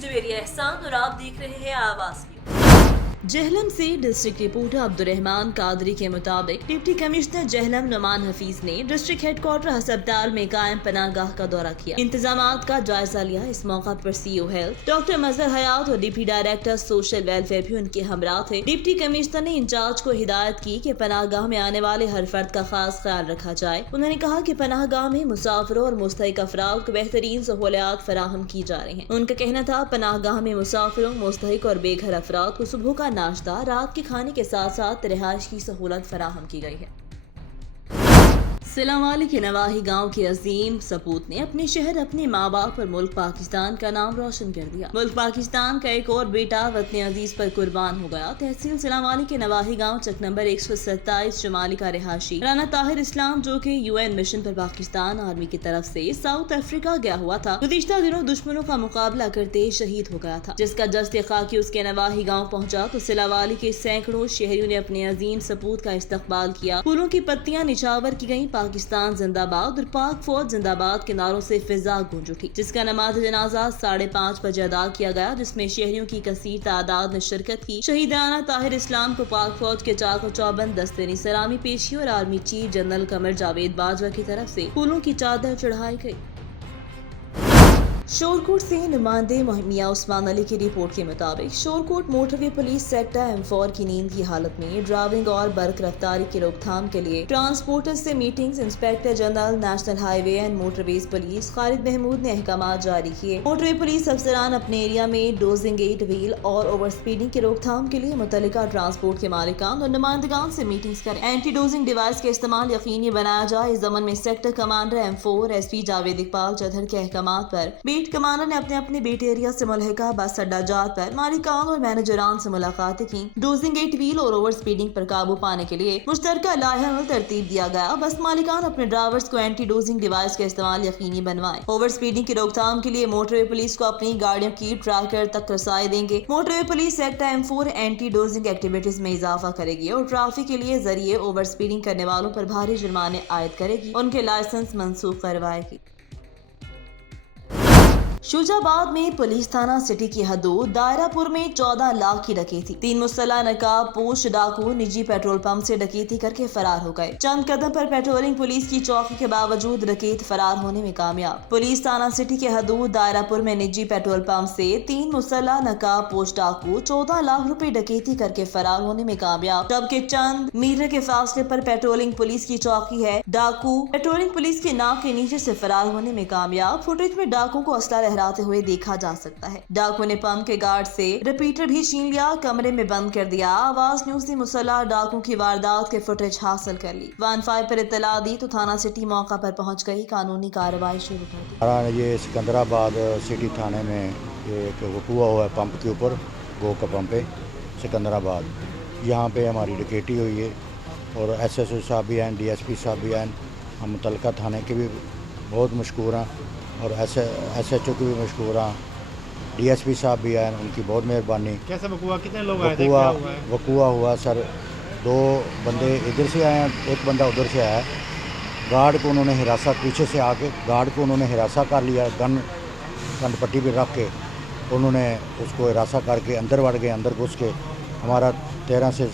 जवेरी एहसान और आप देख रहे हैं आवाज की। जहलम से डिस्ट्रिक्ट रिपोर्टर अब्दुर्रहमान कादरी के मुताबिक डिप्टी कमिश्नर जहलम नुमान हफीज ने डिस्ट्रिक्ट हेडक्वार्टर अस्पताल में कायम पनाहगाह का दौरा किया, इंतजामात का जायजा लिया। इस मौका पर सीईओ हेल्थ डॉक्टर मजहर हयात और डिप्टी डायरेक्टर सोशल वेलफेयर भी उनके हमरा थे। डिप्टी कमिश्नर ने इंचार्ज को हिदायत की कि पनाहगाह में आने वाले हर फर्द का खास ख्याल रखा जाए। उन्होंने कहा कि पनाहगाह में मुसाफिरों और मुस्तहिक अफराद को बेहतरीन सहूलियात फराहम की जा रही हैं। उनका कहना था पनाहगाह में मुसाफिरों, मुस्तहिक और बेघर अफराद को सुबह का नाश्ता, रात के खाने के साथ साथ रिहाइश की सहूलत फराहम की गई है। सिलावाली के नवाही गांव के अजीम सपूत ने अपने शहर, अपने माँ बाप और मुल्क पाकिस्तान का नाम रोशन कर दिया। मुल्क पाकिस्तान का एक और बेटा वतन अजीज पर कुर्बान हो गया। तहसील सिलावाली के नवाही गांव चक नंबर 127 शुमाली का रिहायशी राना ताहिर इस्लाम, जो कि UN मिशन पर पाकिस्तान आर्मी की तरफ से साउथ अफ्रीका गया हुआ था, गुज़िश्ता दिनों दुश्मनों का मुकाबला करते शहीद हो गया था, जिसका जश्न खाकी उसके नवाही गाँव पहुँचा तो सिलावाली के सैकड़ों शहरियों ने अपने अजीम सपूत का इस्तकबाल किया। फूलों की पत्तियां निछावर की गयी, पाकिस्तान जिंदाबाद और पाक फौज जिंदाबाद के नारों से फिजा गूंज उठी, जिसका नमाज जनाजा 5:30 बजे अदा किया गया, जिसमें शहरियों की कसीर तादाद ने शिरकत की। शहीद राना ताहिर इस्लाम को पाक फौज के चाको चौबंद दस्ते ने सलामी पेश की और army chief general Qamar Javed Bajwa की तरफ से फूलों की चादर चढ़ाई गई। शोरकोट से नुमाइंदे मियां उस्मान अली की रिपोर्ट के मुताबिक Shorkot motorway police sector M4 की नींद की हालत में ड्राइविंग और बर्क रफ्तारी की रोकथाम के लिए ट्रांसपोर्टर से meetings inspector general national highway and motorways police Khalid Mahmood ने अहकाम जारी किए। मोटरवे पुलिस अफसरान अपने एरिया में डोजिंग गेट व्हील और ओवर स्पीडिंग की रोकथाम के लिए मुतल्लिका ट्रांसपोर्ट के मालिकान और नुमाइंदगान से मीटिंग्स करें। एंटी डोजिंग डिवाइस के इस्तेमाल यकीनी बनाया जाए। इस जमन में sector commander M4 SP Javed Iqbal Chaudhar के अहकाम पर बीट कमांडर ने अपने बीट एरिया से मुल्हिका बस अड्डा जात पर मालिकान और मैनेजरान से मुलाकातें की। डोजिंग गेट व्हील और ओवर स्पीडिंग पर काबू पाने के लिए मुश्तरका लाइहा तरतीब दिया गया। बस मालिकान अपने ड्राइवर्स को एंटी डोजिंग डिवाइस का इस्तेमाल यकीनी बनवाएं। ओवर स्पीडिंग की रोकथाम के लिए मोटरवे पुलिस को अपनी गाड़ियों की ट्रैकर तक रसाई देंगे। Motorway police sector M4 anti dosing activities में इजाफा करेगी और ट्रैफिक के लिए जरिए ओवर स्पीडिंग करने वालों पर भारी जुर्माने आयद करेगी, उनके लाइसेंस मंसूख करवाएगी। शुजाबाद में पुलिस थाना सिटी की हदूद दायरापुर में 14 लाख की डकैती। 3 मुसल्लह नकाब पोश डाकू निजी पेट्रोल पंप से डकैती करके फरार हो गए। चंद कदम पर पेट्रोलिंग पुलिस की चौकी के बावजूद डकैत फरार होने में कामयाब। पुलिस थाना सिटी के हदूद दायरापुर में निजी पेट्रोल पंप से 3 मुसल्लह नकाब पोश डाकू 14 लाख रुपए डकैती करके फरार होने में कामयाब। जबकि चंद मीटर के फासले पर पेट्रोलिंग पुलिस की चौकी है। डाकू पेट्रोलिंग पुलिस के नाक के नीचे से फरार होने में कामयाब। फुटेज में डाकू को असला लहराते हुए देखा जा सकता है। डाकू ने पंप के गार्ड से रिपीटर भी छीन लिया, कमरे में बंद कर दिया। आवाज न्यूज ने मुसल्लह डाकू की वारदात के फुटेज हासिल कर ली। 15 पर इत्तला दी तो थाना सिटी मौका पर पहुंच गई, कानूनी कार्रवाई शुरू कर दी। ये सिकंदराबाद सिटी थाने में एक वकूआ हुआ है पंप के ऊपर, गो का पंप है सिकंदराबाद। यहाँ पे हमारी डकैती हुई है और SSO साहब भी हैं, DSP साहब भी हैं, हम मुतल्लिका थाने के भी बहुत मशहूर हैं और SHO के भी मशहूर हैं, DSP साहब भी हैं, उनकी बहुत मेहरबानी। कैसा वकूआ, कितने लोग आए थे? वकूआ हुआ सर, 2 बंदे इधर से आए हैं, एक बंदा उधर से आया। गार्ड को उन्होंने हिरासत, पीछे से आके गार्ड को उन्होंने हिरासत कर लिया, गन पट्टी पर रख के उन्होंने उसको हिरासत करके अंदर बढ़ गए। अंदर घुस के हमारा 13 से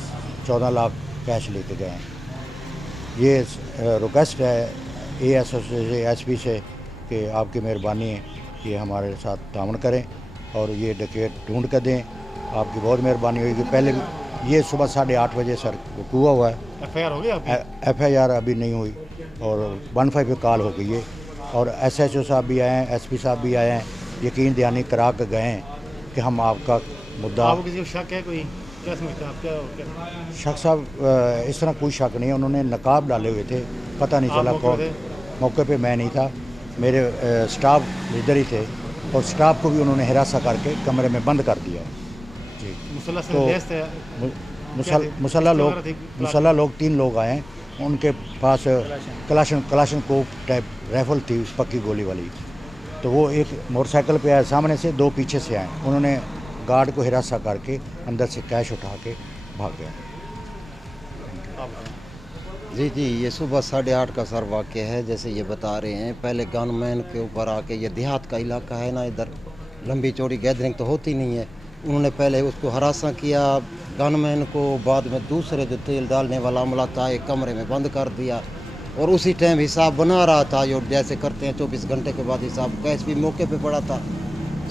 14 लाख कैश लेके गए हैं। ये रिक्वेस्ट है ASO से, SP से कि आपकी मेहरबानी है कि हमारे साथ ताउन करें और ये डकैत ढूंढ कर दें। आपकी बहुत मेहरबानी होगी। पहले ये सुबह 8:30 बजे सर वकूआ हुआ है। FIR हो गई? FIR अभी नहीं हुई और 15 पे कॉल हो गई है और SHO साहब भी आए हैं, SP साहब भी आए हैं, यकीन दहानी करा कर गए हैं कि हम आपका मुद्दा। आपको किसी को शक है? कोई क्या समझते हैं आप? क्या शक साहब इस तरह कोई शक नहीं है। उन्होंने नकाब डाले हुए थे, पता नहीं चला कौन। मौके पे मैं नहीं था, मेरे स्टाफ इधर ही थे और स्टाफ को भी उन्होंने हिरासत करके कमरे में बंद कर दिया जी। मुसल्लह लोग 3 लोग आए हैं, उनके पास कलाशन कोप टाइप राइफल थी, पक्की गोली वाली। तो वो एक मोटरसाइकिल पे आए सामने से, 2 पीछे से आए। उन्होंने गार्ड को हिरासत करके अंदर से कैश उठा के भाग गया। जी, ये सुबह 8:30 का सर वाक़या है। जैसे ये बता रहे हैं, पहले गनमैन के ऊपर आके, ये देहात का इलाका है ना, इधर लंबी चौड़ी गैदरिंग तो होती नहीं है। उन्होंने पहले उसको हरासा किया गनमैन को, बाद में दूसरे जो तेल डालने वाला अमला था एक कमरे में बंद कर दिया और उसी टाइम हिसाब बना रहा था, जो जैसे करते हैं 24 घंटे के बाद हिसाब। कैश भी मौके पे पड़ा था,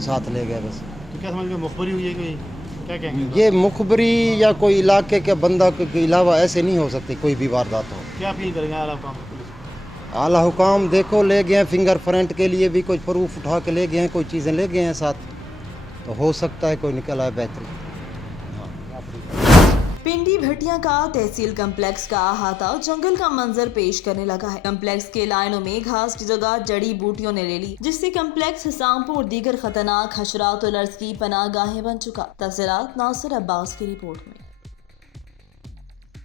साथ ले गए बस। तो क्या समझ में मुखबरी हुई है कोई, क्या कहेंगे? ये मुखबरी या कोई इलाके के बंदा के अलावा ऐसे नहीं हो सकती कोई भी वारदात हो। क्या अपील करेंगे आला हुकाम को, पुलिस को? आला हुकाम देखो ले गए हैं, फिंगर प्रिंट के लिए भी कोई प्रूफ उठा के ले गए हैं, कोई चीज़ें ले गए हैं साथ, तो हो सकता है कोई निकल आए बेहतरीन। पिंडी भटिया का तहसील कम्प्लेक्स का अहाता जंगल का मंजर पेश करने लगा है। कम्प्लेक्स के लाइनों में घास की जगह जड़ी बूटियों ने ले ली, जिससे कम्प्लेक्स सांपों और दीगर खतरनाक हशरात और लर्ज की पनाहगाहें बन चुका। तफसीलात नासिर अब्बास की रिपोर्ट में।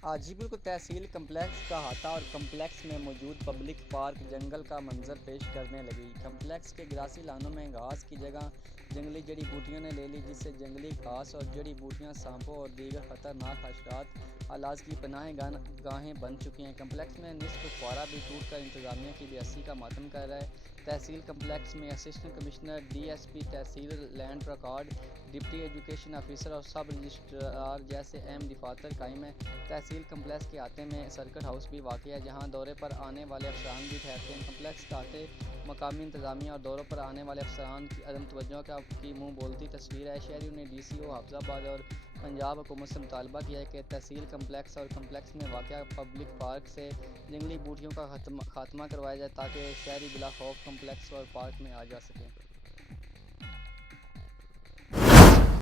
हाजीपुर को तहसील कम्प्लेक्स का अहाता और कम्प्लेक्स में मौजूद पब्लिक पार्क जंगल का मंजर पेश करने लगी। कम्प्लेक्स के ग्रासी लानों में घास की जगह जंगली जड़ी बूटियों ने ले ली, जिससे जंगली घास और जड़ी बूटियां सांपों और दीगर खतरनाक हशरात आलाज की पनाह गाहें बन चुकी हैं। कम्प्लेक्स में निस्फ फुआरा भी टूट कर इंतजामिया की बेअसी का मातम कर रहा है। तहसील कम्प्लेक्स में assistant commissioner DSP tehsil land record, deputy education officer और सब रजिस्ट्रार जैसे अहम दफातर कायम है। तहसील कम्प्लेक्स के आते में सर्किट हाउस भी वाक़ है, जहाँ दौरे पर आने वाले अफसरान भी ठहरते हैं। कम्प्लेक्स के आते मकामी इंतजामिया और दौरों पर आने वाले अफसरान की अदम तवज्जो की मुँह बोलती तस्वीर है। शहरियों ने DCO हाफिजाबाद और पंजाब हुकूमत से मुतालबा किया है कि तहसील कम्प्लेक्स और कम्प्लेक्स में वाक़ पब्लिक पार्क से जंगली बूटियों का खात्मा करवाया जाए, ताकि शहरी बिला खौफ कम्प्लेक्स और पार्क में आ जा सकें।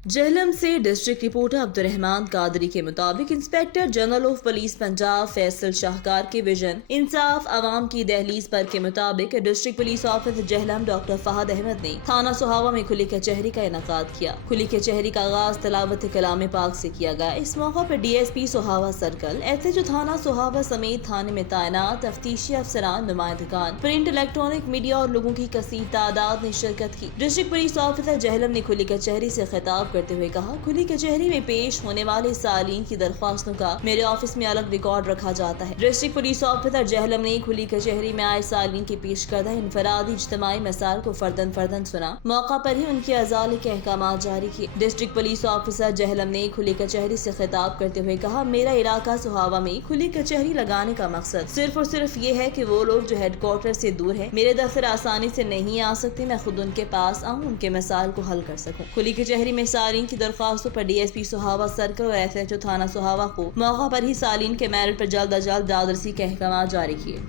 जेहलम से डिस्ट्रिक्ट रिपोर्टर अब्दुर्रहमान कादरी के मुताबिक inspector general of police Punjab Faisal Shahkar के विजन इंसाफ आवाम की दहलीज पर के मुताबिक district police officer Jhelum doctor Fahad Ahmed ने थाना सोहावा में खुली कचहरी का इनकाद किया। खुली कचहरी का आगाज तलावत कलाम पाक से किया गया। इस मौका पर DSP सोहावा सर्कल, SHO थाना सोहावा समेत थाने में तैनात तफ्तीशी अफसरान, नुमाइंदगान, प्रिंट इलेक्ट्रॉनिक मीडिया और लोगों की कसीर तादाद ने शिरकत की। डिस्ट्रिक्ट पुलिस ऑफिसर जेहलम ने खुली कचहरी से खिताब करते हुए कहा, खुली कचहरी में पेश होने वाले सालीन की दरख्वास्तों का मेरे ऑफिस में अलग रिकॉर्ड रखा जाता है। डिस्ट्रिक्ट पुलिस ऑफिसर जेहलम ने खुली कचहरी में आए सालीन के पेश करदा इनफरादी इज्तिमाई मसाइल को फर्दन फर्दन सुना। मौका पर ही उनके अजाले के अहकामात जारी किए। डिस्ट्रिक्ट पुलिस ऑफिसर जेहलम ने खुली कचहरी से खिताब करते हुए कहा, मेरा इलाका सोहावा में खुली कचहरी लगाने का मकसद सिर्फ और सिर्फ ये है कि वो लोग जो हेडक्वार्टर से दूर है, मेरे दफ्तर आसानी से नहीं आ सकते, मैं खुद उनके पास आऊँ, उनके मसाइल को हल कर सकूँ। खुली कचहरी में सालीन की दरख्वास्तों पर DSP सोहावा सर्कल और SHO थाना सोहावा को मौका पर ही सालीन के मेरिट पर जल्द अज जल्द दादरसी के अहकाम जारी किए।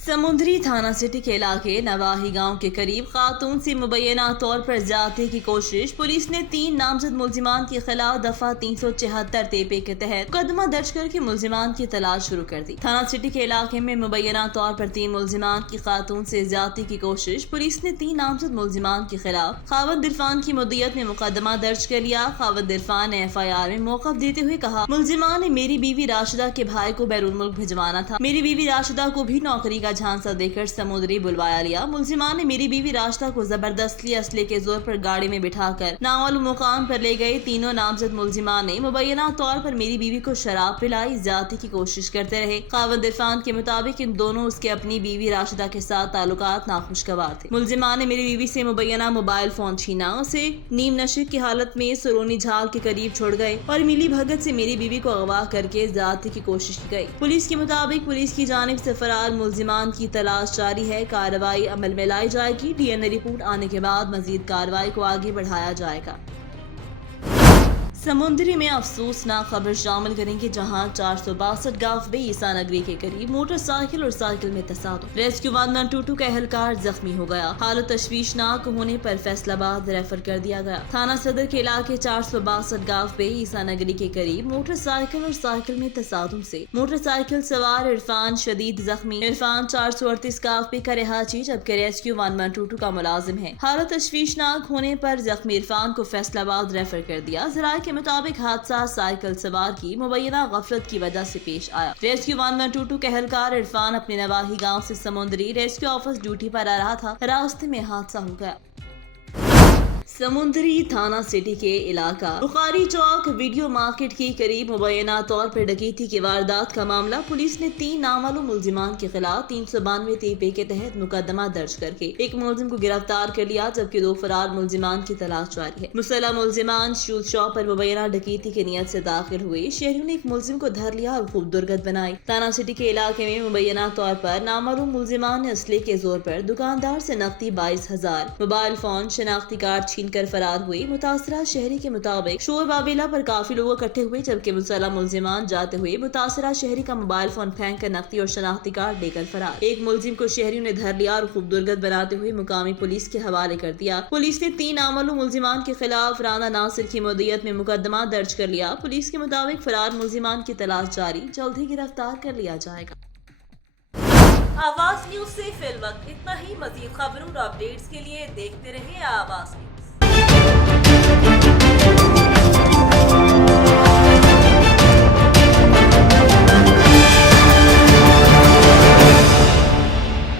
समुद्री थाना सिटी के इलाके नवाही गांव के करीब खातून से मुबैना तौर पर ज्यादती की कोशिश, पुलिस ने 3 नामजद मुल्जिमान के खिलाफ दफा 374 तेपे के तहत मुकदमा दर्ज करके मुल्जिमान की तलाश शुरू कर दी। थाना सिटी के इलाके में मुबैना तौर पर 3 मुल्जिमान की खातून से ज्यादती की कोशिश, पुलिस ने 3 नामजद मुल्जिमान के खिलाफ खावंद इरफान की मुद्दियत में मुकदमा दर्ज कर लिया। खावंद इरफान ने FIR में मौक़िफ़ देते हुए कहा, मुल्जिमान ने मेरी बीवी राशिदा के भाई को बैरून मुल्क भिजवाना था। मेरी बीवी राशिदा को भी नौकरी का झांसा देकर समुद्री बुलवाया लिया। मुल्जिमान ने मेरी बीवी राशिदा को जबरदस्ती असले के जोर पर गाड़ी में बिठाकर नामालूम मुकाम पर ले गए। तीनों नामजद मुल्जिमान ने मुबैना तौर पर मेरी बीवी को शराब पिलाई, ज्यादती की कोशिश करते रहे। खावंद इरफान के मुताबिक इन दोनों उसके अपनी बीवी राशिदा के साथ ताल्लुकात नाखुशगवार थे। मुल्जिमान ने मेरी बीवी से मुबैना मोबाइल फोन छीना, उसे नीम नशे की हालत में सरोनी झाल के करीब छोड़ गए और मिली भगत से मेरी बीवी को अगवा करके ज्यादती की कोशिश की गई। पुलिस के मुताबिक पुलिस की जानिब से फरार मुल्जिमान की तलाश जारी है। कार्रवाई अमल में लाई जाएगी। DNA रिपोर्ट आने के बाद मजीद कार्रवाई को आगे बढ़ाया जाएगा। समुद्री में अफसोसनाक खबर शामिल करेंगे, जहां 462 गांव बे ईसा नगरी के करीब मोटरसाइकिल और साइकिल में तसादुम, रेस्क्यू 1122 का एहलकार जख्मी हो गया। हालत तशवीशनाक होने पर फैसलाबाद रेफर कर दिया गया। थाना सदर के इलाके 462 गांव बे ईसा नगरी के करीब मोटरसाइकिल और साइकिल में तसादुम से मोटरसाइकिल सवार इरफान शदीद जख्मी। इरफान 438 गांव बे का रिहायशी, जबकि रेस्क्यू 1122 का मुलाजिम है। हालत तशवीशनाक होने पर जख्मी इरफान को फैसलाबाद रेफर कर दिया। जराये के मुताबिक हादसा साइकिल सवार की मुबैना गफलत की वजह से पेश आया। रेस्क्यू 1122 के एहलकार इरफान अपने नवाही गांव से समुद्री रेस्क्यू ऑफिस ड्यूटी पर आ रहा था। रास्ते में हादसा हो गया। समुंदरी थाना सिटी के इलाका बुखारी चौक वीडियो मार्केट के करीब मुबैना तौर पर डकैती की वारदात का मामला पुलिस ने 3 नामालूम मुलजिमान के खिलाफ 392 TP के तहत मुकदमा दर्ज करके एक मुलजिम को गिरफ्तार कर लिया, जबकि 2 फरार मुलजिमान की तलाश जारी है। मुसल्लम मुलजिमान शूज शॉप पर मुबैना डकैती की नियत से दाखिल हुए। शहरियों ने एक मुलजिम को धर लिया और खूब दुर्गत बनाई। थाना सिटी के इलाके में मुबैना तौर पर नामालूम मुलजिमान ने असले के जोर पर दुकानदार से नकदी 22,000, मोबाइल फोन, शनाख्ती कार्ड छीन कर फरार हुए। मुतासरा शहरी के मुताबिक शोर बाबेला पर काफी लोग इकट्ठे हुए, जबकि मुसल्लम मुलजिमान जाते हुए मुतासरा शहरी का मोबाइल फोन फेंक कर नकदी और शनाख्ती कार्ड लेकर फरार। एक मुलजिम को शहरियों ने धर लिया और खूब दुर्गत बनाते हुए मुकामी पुलिस के हवाले कर दिया। पुलिस ने 3 नामालूम मुलजिमान के खिलाफ राना नासिर की मुद्दत में मुकदमा दर्ज कर लिया। पुलिस के मुताबिक फरार मुलजिमान की तलाश जारी, जल्द ही गिरफ्तार कर लिया जाएगा। आवाज न्यूज से फिल वक्त इतना ही। मजीद खबरों और अपडेट्स के लिए देखते रहिए आवाज न्यूज।